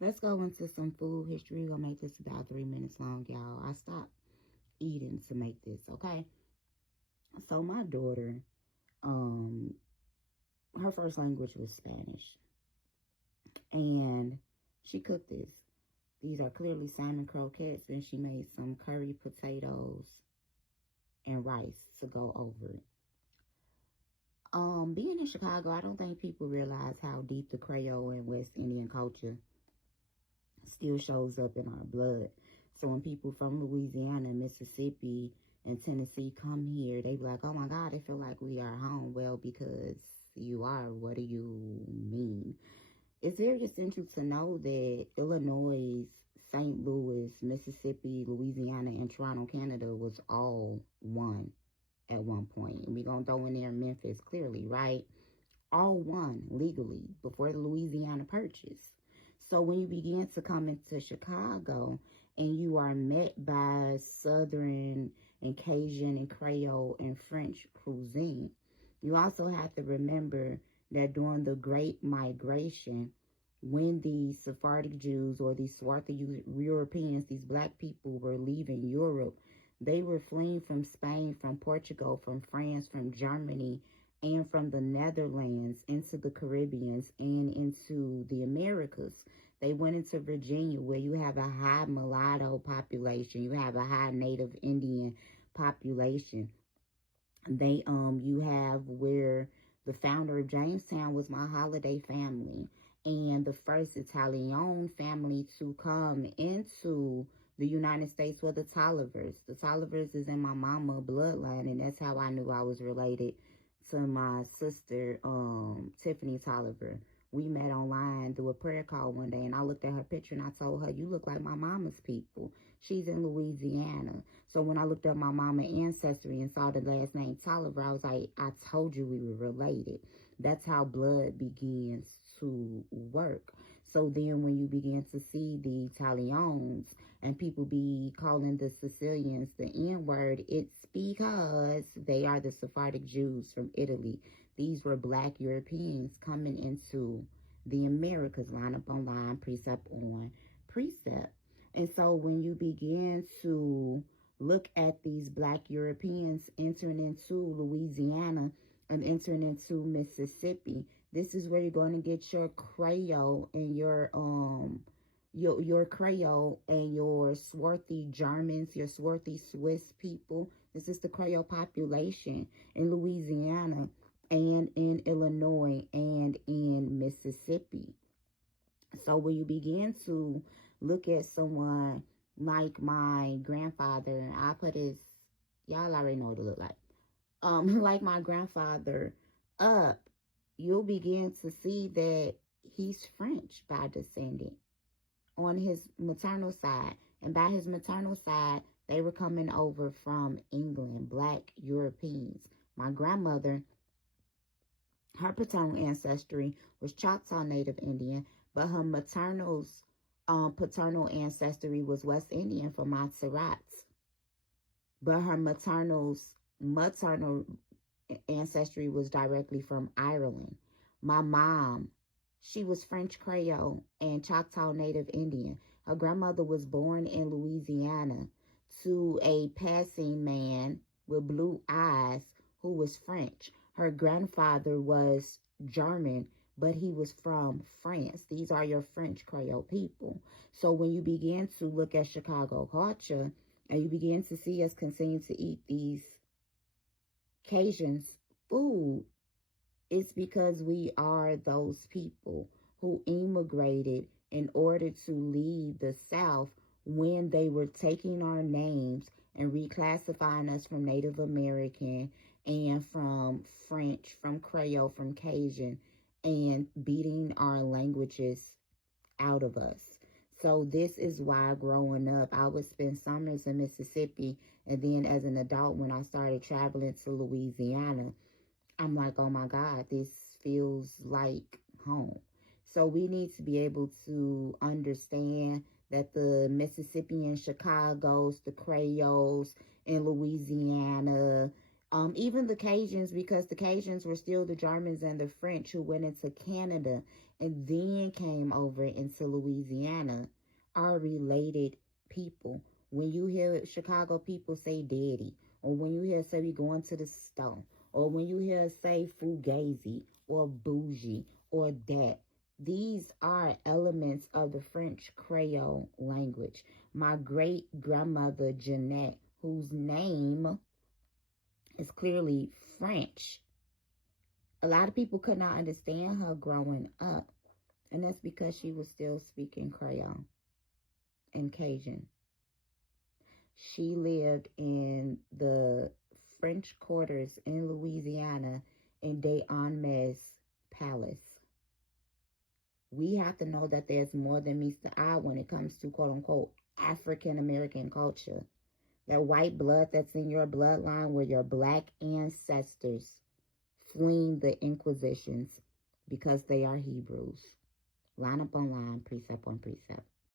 Let's go into some food history. We're going to make this about 3 minutes long, y'all. I stopped eating to make this, okay? So my daughter, um, her first language was Spanish. And she cooked this. These are clearly salmon croquettes. And she made some curry potatoes and rice to go over it. Being in Chicago, I don't think people realize how deep the Creole and West Indian culture still shows up in our blood. So when people from Louisiana, Mississippi, and Tennessee come here, they be like, oh my God, they feel like we are home. Well, because you are. What do you mean? It's very essential to know that Illinois, St. Louis, Mississippi, Louisiana, and Toronto, Canada was all one at one point. And we're going to throw in there Memphis, clearly, right? All one legally before the Louisiana Purchase. So when you begin to come into Chicago and you are met by Southern and Cajun and Creole and French cuisine, you also have to remember that during the Great Migration, when the Sephardic Jews or these swarthy Europeans, these black people were leaving Europe, they were fleeing from Spain, from Portugal, from France, from Germany, and from the Netherlands into the Caribbeans and into the Americas. They went into Virginia, where you have a high mulatto population, you have a high Native Indian population. You have where the founder of Jamestown was my Holiday family, and the first Italian family to come into the United States were the Tollivers. The Tollivers is in my mama bloodline, and that's how I knew I was related to my sister, Tiffany Tolliver. We met online through a prayer call one day, and I looked at her picture and I told her, you look like my mama's people. She's in Louisiana. So when I looked up my mama ancestry and saw the last name Tolliver, I was like, I told you we were related. That's how blood begins to work. So then when you begin to see the Italians and people be calling the Sicilians the N-word, it's because they are the Sephardic Jews from Italy. These were black Europeans coming into the Americas, line up on line, precept on precept. And so when you begin to look at these black Europeans entering into Louisiana and entering into Mississippi, this is where you're going to get your Creole and your Creole and your swarthy Germans, your swarthy Swiss people. This is the Creole population in Louisiana and in Illinois and in Mississippi. So when you begin to look at someone like my grandfather, I put his, y'all already know what it look like. Like my grandfather up, you'll begin to see that he's French by descendant on his maternal side. And by his maternal side, they were coming over from England, black Europeans. My grandmother, her paternal ancestry was Choctaw Native Indian, but her maternal's paternal ancestry was West Indian from Montserrat's. But her maternal's maternal ancestry was directly from Ireland. My mom, she was French Creole and Choctaw Native Indian. Her grandmother was born in Louisiana to a passing man with blue eyes who was French. Her grandfather was German, but he was from France. These are your French Creole people. So when you begin to look at Chicago culture and you begin to see us continue to eat these Cajuns food, it's because we are those people who immigrated in order to leave the South when they were taking our names and reclassifying us from Native American and from French, from Creole, from Cajun, and beating our languages out of us. So this is why growing up, I would spend summers in Mississippi, and then as an adult, when I started traveling to Louisiana, I'm like, oh my God, this feels like home. So we need to be able to understand that the Mississippian Chicagos, the Creoles in Louisiana, even the Cajuns, because the Cajuns were still the Germans and the French who went into Canada and then came over into Louisiana are related people. When you hear Chicago people say daddy, or when you hear say we going to the store, or when you hear say fugazi or bougie or that, these are elements of the French Creole language. My great grandmother Jeanette, whose name is clearly French, a lot of people could not understand her growing up, and that's because she was still speaking Creole and Cajun. She lived in the French quarters in Louisiana in Des Anmes Palace. We have to know that there's more than meets the eye when it comes to quote unquote African American culture. That white blood that's in your bloodline were your black ancestors fleeing the Inquisitions because they are Hebrews. Line up on line, precept on precept.